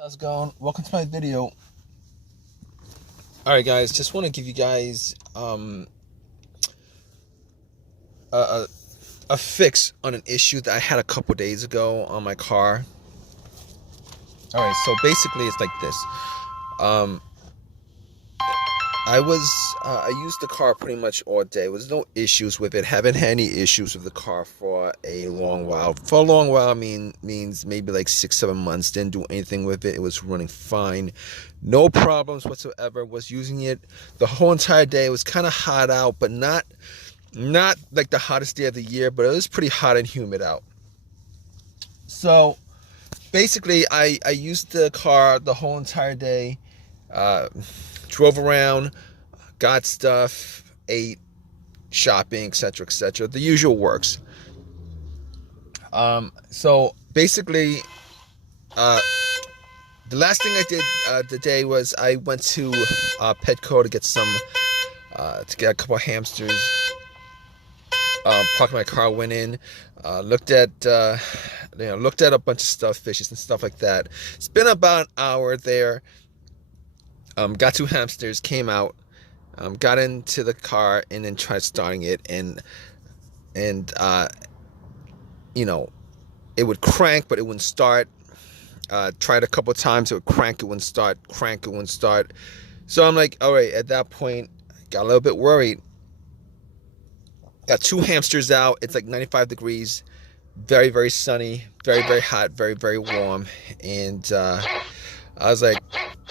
How's it going? Welcome to my video. Alright guys, just want to give you guys a, a, a fix on an issue that I had a couple days ago on my car. Alright, so basically it's like this. I used the car pretty much all day. There was no issues with it. Haven't had any issues with the car for a long while. For a long while means maybe like 6-7 months. Didn't do anything with it. It was running fine. No problems whatsoever. Was using it the whole entire day. It was kind of hot out, but not like the hottest day of the year, but it was pretty hot and humid out. So basically I used the car the whole entire day. Drove around, got stuff, ate, shopping, etc., the usual works. So basically, the last thing I did today was I went to Petco to get a couple of hamsters. Parked my car, went in, looked at a bunch of stuff, fishes and stuff like that. Spent about an hour there. Got 2 hamsters, came out, got into the car, and then tried starting it, and it would crank, but it wouldn't start. Tried a couple of times, it would crank, it wouldn't start, crank, it wouldn't start. So I'm like, all right, at that point, got a little bit worried. Got 2 hamsters out. It's like 95 degrees, very, very sunny, very, very hot, very, very warm, and I was like,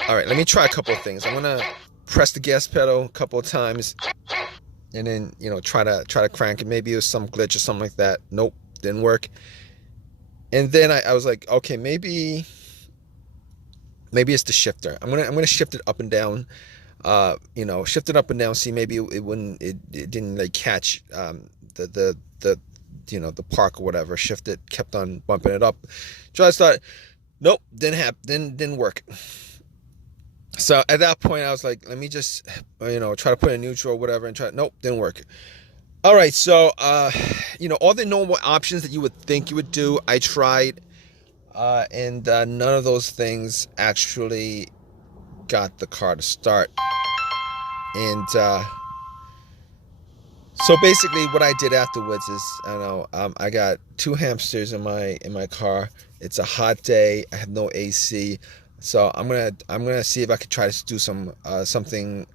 all right, let me try a couple of things. I'm gonna press the gas pedal a couple of times, and then try to crank it. Maybe it was some glitch or something like that. Nope, didn't work. And then I was like, okay, maybe it's the shifter. I'm gonna shift it up and down. Shift it up and down. See, maybe it didn't like catch the park or whatever. Shift it, kept on bumping it up. Try to start. Nope, didn't work. So at that point I was like, let me just try to put it in neutral or whatever, and nope, didn't work. All right, so all the normal options that you would think you would do, I tried, and none of those things actually got the car to start. And so basically what I did afterwards is, I got 2 hamsters in my car. It's a hot day. I have no AC, so I'm gonna see if I could try to do something,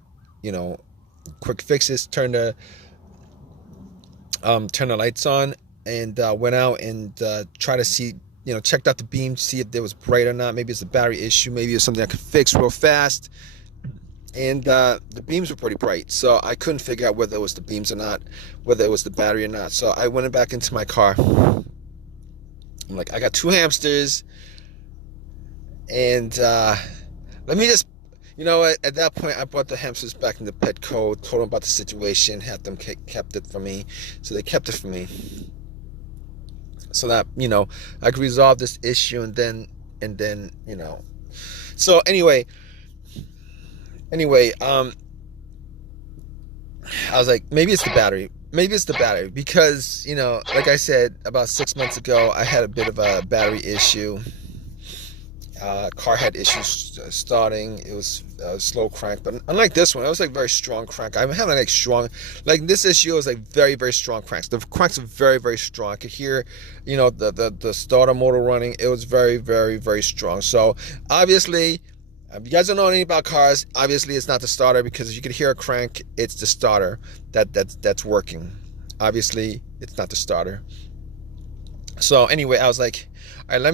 quick fixes. Turn the lights on, and went out and try to see, checked out the beam, see if it was bright or not. Maybe it's a battery issue. Maybe it's something I could fix real fast. And the beams were pretty bright, so I couldn't figure out whether it was the beams or not, whether it was the battery or not. So I went back into my car. I'm like, I got 2 hamsters, and let me just, at that point, I brought the hamsters back into Petco, told them about the situation, had them kept it for me. So they kept it for me, so that I could resolve this issue, and then So anyway, I was like, maybe it's the battery. Maybe it's the battery, because like I said, about 6 months ago I had a bit of a battery issue. Car had issues starting. It was a slow crank, but unlike this one, it was like very strong crank. I'm having like strong, like this issue was like very, very strong cranks. The cranks are very, very strong. I could hear the starter motor running. It was very, very, very strong. So obviously, if you guys don't know anything about cars, obviously it's not the starter, because if you could hear a crank, it's the starter that's working. Obviously, it's not the starter. So anyway, I was like, all right, let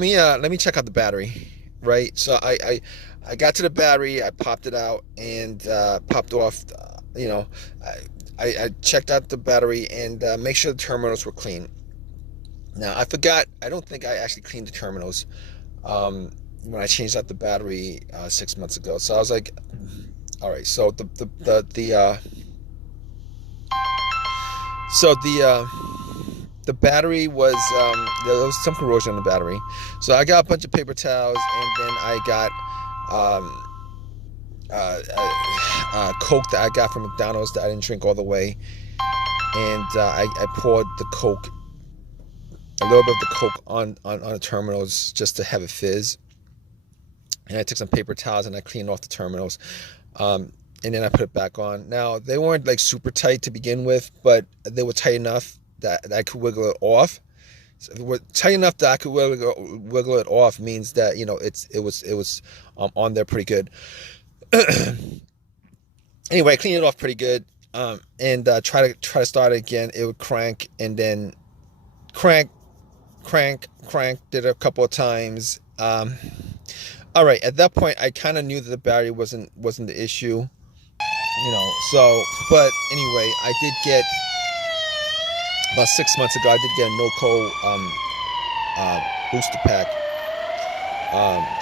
me check out the battery, right? So I got to the battery, I popped it out, and popped off. I checked out the battery and make sure the terminals were clean. Now I forgot. I don't think I actually cleaned the terminals when I changed out the battery 6 months ago. So I was like, all right, so the battery was there was some corrosion on the battery. So I got a bunch of paper towels, and then I got Coke that I got from McDonald's that I didn't drink all the way, and I poured the Coke, a little bit of the Coke on the terminals, just to have it fizz. and I took some paper towels and I cleaned off the terminals. And then I put it back on. Now, they weren't like super tight to begin with, but they were tight enough that I could wiggle it off. So if it were tight enough that I could wiggle it off means that, you know, it was on there pretty good. Anyway, I cleaned it off pretty good, and try to start it again. It would crank, and then crank. Did it a couple of times. All right, at that point, I kind of knew that the battery wasn't the issue. You know, so, but anyway, I did get, about 6 months ago, I did get a NOCO booster pack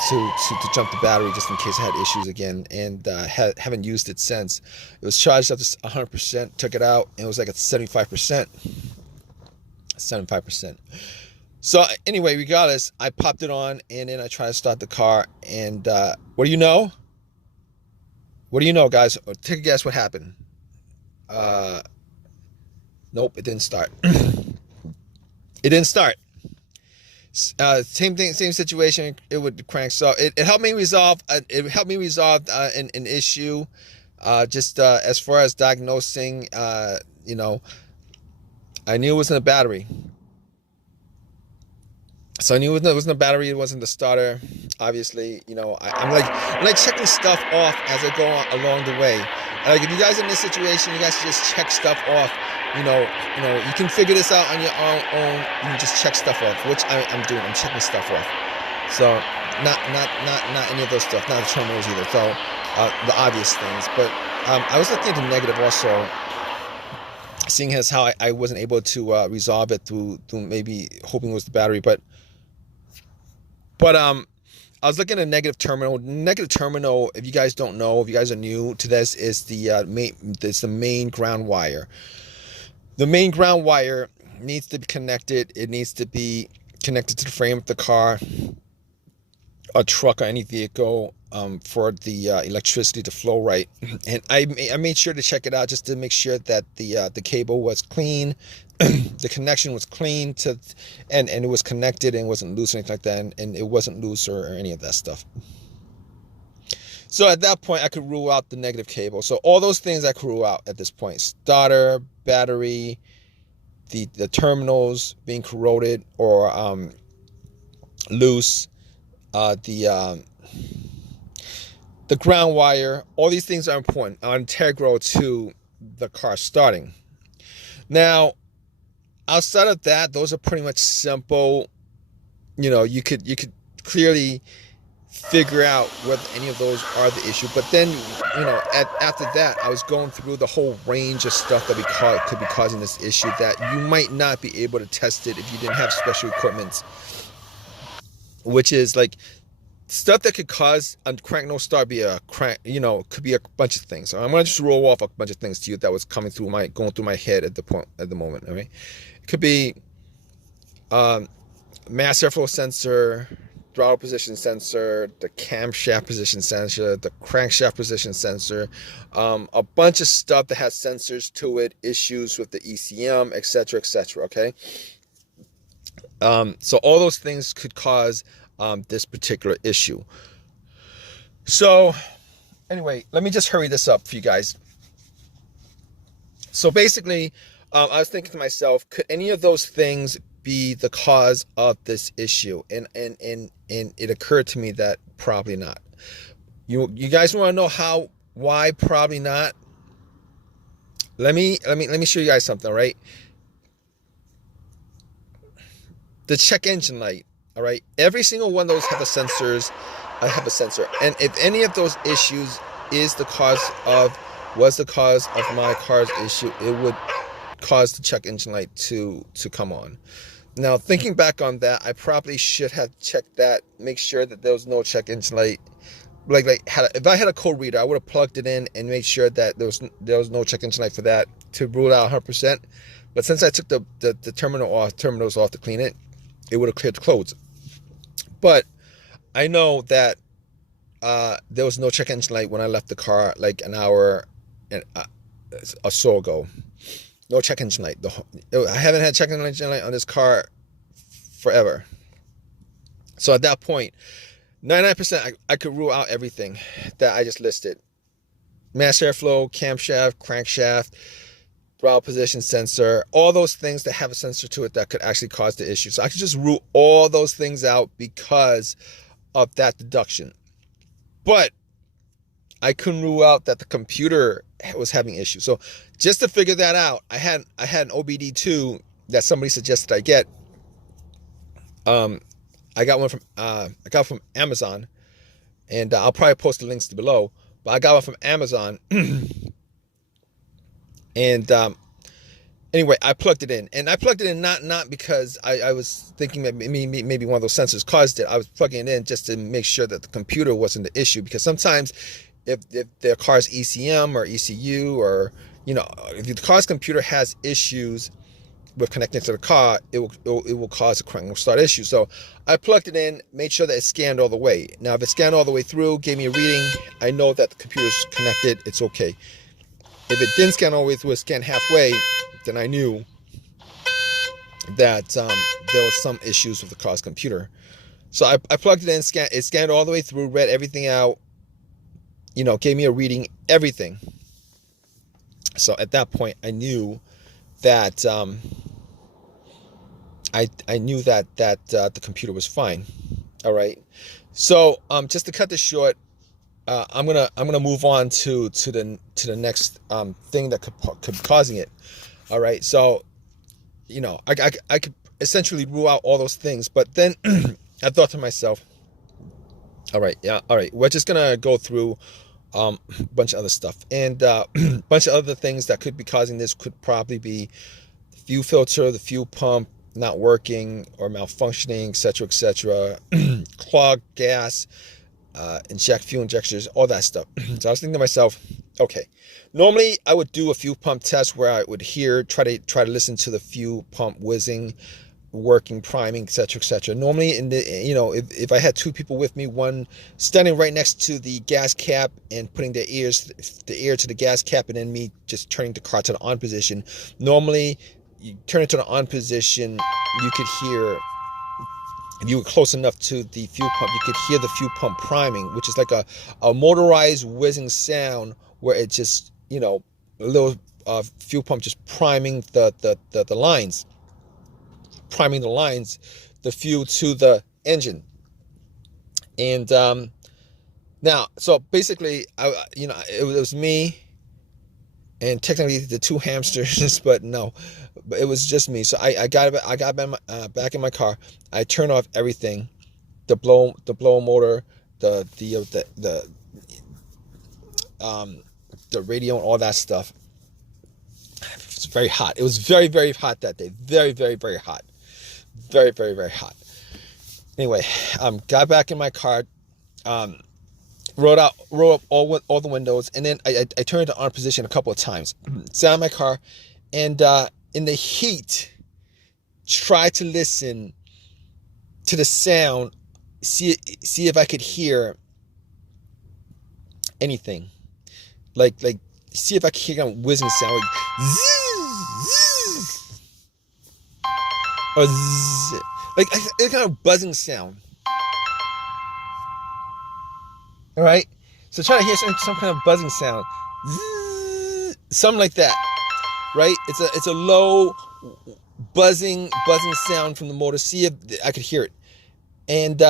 to jump the battery just in case I had issues again, and haven't used it since. It was charged up to 100%, took it out, and it was like at 75%. 75%. So anyway, regardless, I popped it on, and then I tried to start the car, and what do you know? What do you know, guys? Take a guess what happened. Nope, it didn't start. It didn't start. Same thing, same situation. It would crank. So it helped me resolve. An issue. Just as far as diagnosing, you know, I knew it wasn't a battery. So I knew it wasn't a battery. It wasn't the starter. Obviously, you know, I'm like checking stuff off as I go along the way. Like, if you guys are in this situation, you guys should just check stuff off. You know, you can figure this out on your own. You can just check stuff off, which I'm doing. I'm checking stuff off. So not any of those stuff, not the terminals either. So the obvious things. But I was looking at the negative also, seeing as how I wasn't able to resolve it through maybe hoping it was the battery, but I was looking at a negative terminal. Negative terminal, if you guys don't know, if you guys are new to this, is the main ground wire. The main ground wire needs to be connected. It needs to be connected to the frame of the car, a truck, or any vehicle, for the electricity to flow right. And I made sure to check it out just to make sure that the cable was clean, the connection was clean and it was connected and wasn't loose or anything like that, and it wasn't loose or any of that stuff. So at that point, I could rule out the negative cable. So all those things I could rule out at this point: starter, battery, the terminals being corroded or loose, the ground wire. All these things are important, are integral to the car starting. Now, outside of that, those are pretty much simple. You know, you could clearly figure out whether any of those are the issue. But then, you know, after that, I was going through the whole range of stuff that could be causing this issue that you might not be able to test it if you didn't have special equipment, which is like stuff that could cause a crank no start. Could be a bunch of things. So I'm gonna just roll off a bunch of things to you that was going through my head at the moment. All right, it could be mass airflow sensor, throttle position sensor, the camshaft position sensor, the crankshaft position sensor, a bunch of stuff that has sensors to it, issues with the ECM, etc., etc. Okay, so all those things could cause this particular issue. So anyway, let me just hurry this up for you guys. So basically, I was thinking to myself, could any of those things be the cause of this issue? And it occurred to me that probably not. You guys want to know why probably not? Let me show you guys something, all right? The check engine light, all right? Every single one of those have a sensor. And if any of those issues was the cause of my car's issue, it would cause the check engine light to come on. Now, thinking back on that, I probably should have checked that, make sure that there was no check engine light. If I had a code reader, I would have plugged it in and made sure that there was no check engine light for that to rule out 100%. But since I took the terminals off to clean it, it would have cleared the clothes. But I know that there was no check engine light when I left the car like an hour or so ago. No check engine light. I haven't had check engine light on this car forever. So at that point, 99% I could rule out everything that I just listed. Mass airflow, camshaft, crankshaft, throttle position sensor, all those things that have a sensor to it that could actually cause the issue. So I could just rule all those things out because of that deduction. But I couldn't rule out that the computer was having issues. So just to figure that out, I had an OBD2 that somebody suggested I get. I got one from Amazon, and I'll probably post the links below. But I got one from Amazon, and anyway, I plugged it in, and I plugged it in not because I was thinking that maybe one of those sensors caused it. I was plugging it in just to make sure that the computer wasn't the issue, because sometimes if the car's ECM or ECU, or if the car's computer has issues with connecting to the car, it will cause a crank start issue. So I plugged it in, made sure that it scanned all the way. Now, if it scanned all the way through, gave me a reading, I know that the computer's connected, it's okay. If it didn't scan all the way through, it scanned halfway, then I knew that there was some issues with the car's computer. So I plugged it in, it scanned all the way through, read everything out, gave me a reading, everything. So at that point, I knew that I knew that the computer was fine. All right. So just to cut this short, I'm gonna move on to the next thing that could be causing it. All right. So I could essentially rule out all those things, but then I thought to myself, all right, we're just gonna go through a bunch of other stuff, and a bunch of other things that could be causing this could probably be the fuel filter, the fuel pump not working or malfunctioning, etc., clogged gas, fuel injectors, all that stuff. So I was thinking to myself, okay, normally I would do a fuel pump test where I would try to listen to the fuel pump whizzing, working, priming, etc. Normally, if I had two people with me, one standing right next to the gas cap and putting the ear to the gas cap, and then me just turning the car to the on position. Normally, you turn it to the on position, you could hear, if you were close enough to the fuel pump, you could hear the fuel pump priming, which is like a motorized whizzing sound where it just, a little fuel pump just priming the lines, the fuel to the engine. And now, so basically, it was me and technically the two hamsters, but it was just me. So I got back in my car. I turned off everything, the blow motor, the radio, and all that stuff. It was very hot. It was very, very hot that day. Very, very, very hot. Very, very, very hot. Anyway, got back in my car, rolled up all the windows, and then I turned it to on position a couple of times. Sat in my car, and in the heat, tried to listen to the sound, see if I could hear anything, like see if I could hear a whizzing sound, like zzz, or zzz, like a kind of buzzing sound. All right, so try to hear some kind of buzzing sound, zzz, something like that, right? It's a low buzzing sound from the motor. See if I could hear it. And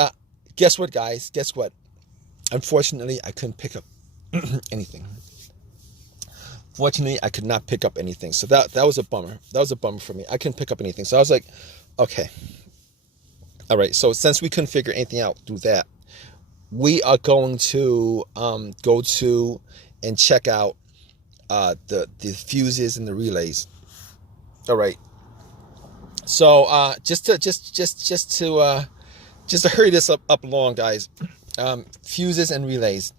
guess what, guys? Guess what? Unfortunately, I couldn't pick up anything. Fortunately, I could not pick up anything. So that was a bummer. That was a bummer for me. I couldn't pick up anything. So I was like, okay, all right. So since we couldn't figure anything out through that, we are going to go to and check out the fuses and the relays. All right. So just to hurry this up along, guys. Fuses and relays.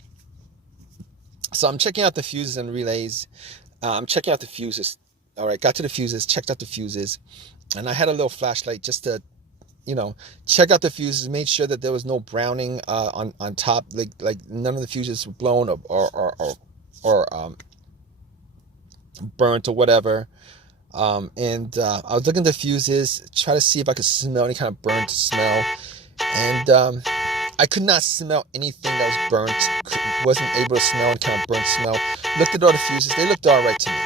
So I'm checking out the fuses and relays. I'm checking out the fuses. All right, got to the fuses, checked out the fuses, and I had a little flashlight just to, check out the fuses, made sure that there was no browning on top, like none of the fuses were blown or burnt or whatever. And I was looking at the fuses, try to see if I could smell any kind of burnt smell, and I could not smell anything that was burnt. Wasn't able to smell any kind of burnt smell. Looked at all the fuses. They looked all right to me.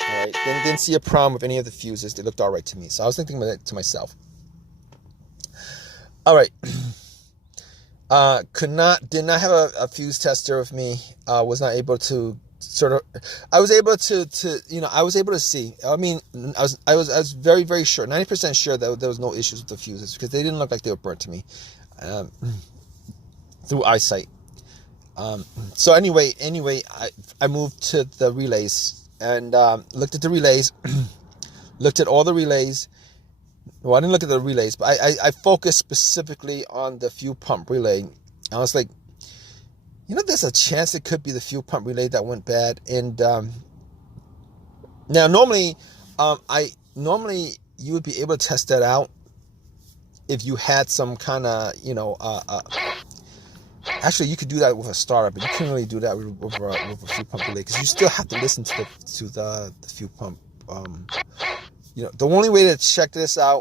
All right. Didn't see a problem with any of the fuses. They looked all right to me. So I was thinking to myself, all right. Did not have a fuse tester with me. Was not able to I was able to I was able to see. I mean, I was very, very sure, 90% sure that there was no issues with the fuses because they didn't look like they were burnt to me, through eyesight. So anyway, I moved to the relays and looked at the relays, looked at all the relays. Well, I didn't look at the relays, but I focused specifically on the fuel pump relay. I was like, there's a chance it could be the fuel pump relay that went bad. And now normally you would be able to test that out if you had some kind of, actually you could do that with a starter, but you couldn't really do that with a fuel pump relay because you still have to listen to the fuel pump. The only way to check out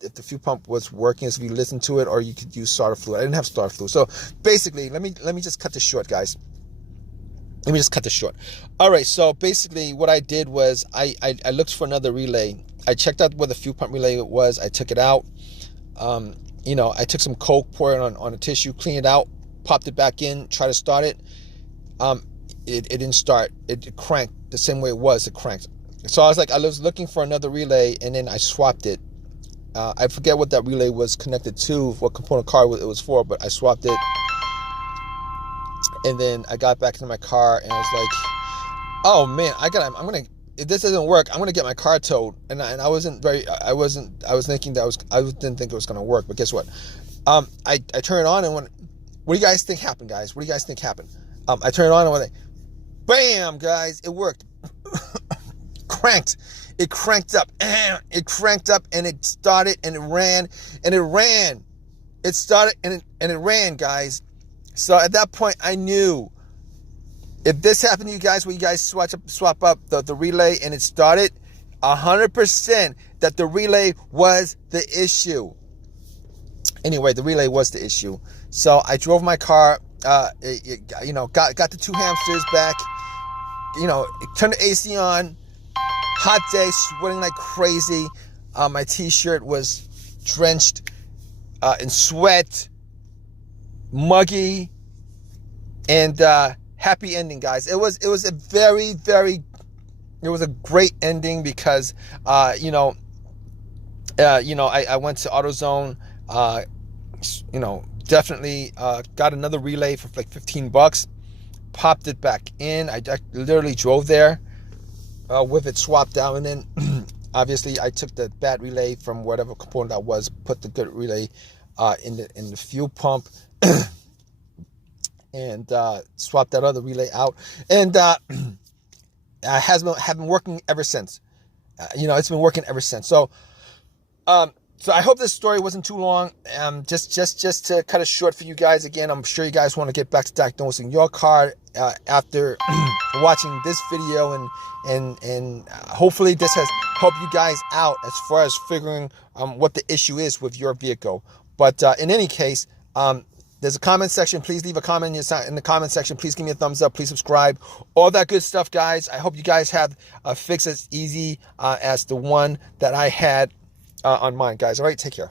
if the fuel pump was working is if you listen to it, or you could use starter fluid. I didn't have starter fluid, so basically, let me just cut this short, guys. Let me just cut this short. All right, so basically, what I did was I looked for another relay. I checked out where the fuel pump relay was. I took it out. I took some Coke, poured it on a tissue, cleaned it out, popped it back in, tried to start it. It didn't start. It cranked the same way it was. It cranked. So I was looking for another relay, and then I swapped it. I forget what that relay was connected to, what component car it was for, but I swapped it. And then I got back into my car, and I was like, "Oh man, if this doesn't work, I'm gonna get my car towed." And I was thinking that I didn't think it was gonna work, but guess what? I turned it on, and what do you guys think happened, guys? What do you guys think happened? I turned it on, and went like, bam, guys, it worked. It cranked up, and it started, and it ran. It started and it ran, guys. So at that point, I knew if this happened to you guys, where you guys swap up the relay and it started, 100% that the relay was the issue. Anyway, the relay was the issue. So I drove my car, got the two hamsters back, turned the AC on. Hot day, sweating like crazy. My t-shirt was drenched in sweat, muggy, and happy ending, guys. It was a very, very, it was a great ending because I went to AutoZone, definitely got another relay for like $15, popped it back in. I literally drove there with it swapped out, and then obviously I took the bad relay from whatever component that was, put the good relay in the fuel pump, and swapped that other relay out, and has been working ever since. It's been working ever since. So I hope this story wasn't too long. Just to cut it short for you guys. Again, I'm sure you guys want to get back to diagnosing your car after watching this video, and hopefully this has helped you guys out as far as figuring what the issue is with your vehicle. But in any case, there's a comment section. Please leave a comment in the comment section. Please give me a thumbs up. Please subscribe. All that good stuff, guys. I hope you guys have a fix as easy as the one that I had on mine, guys. All right, take care.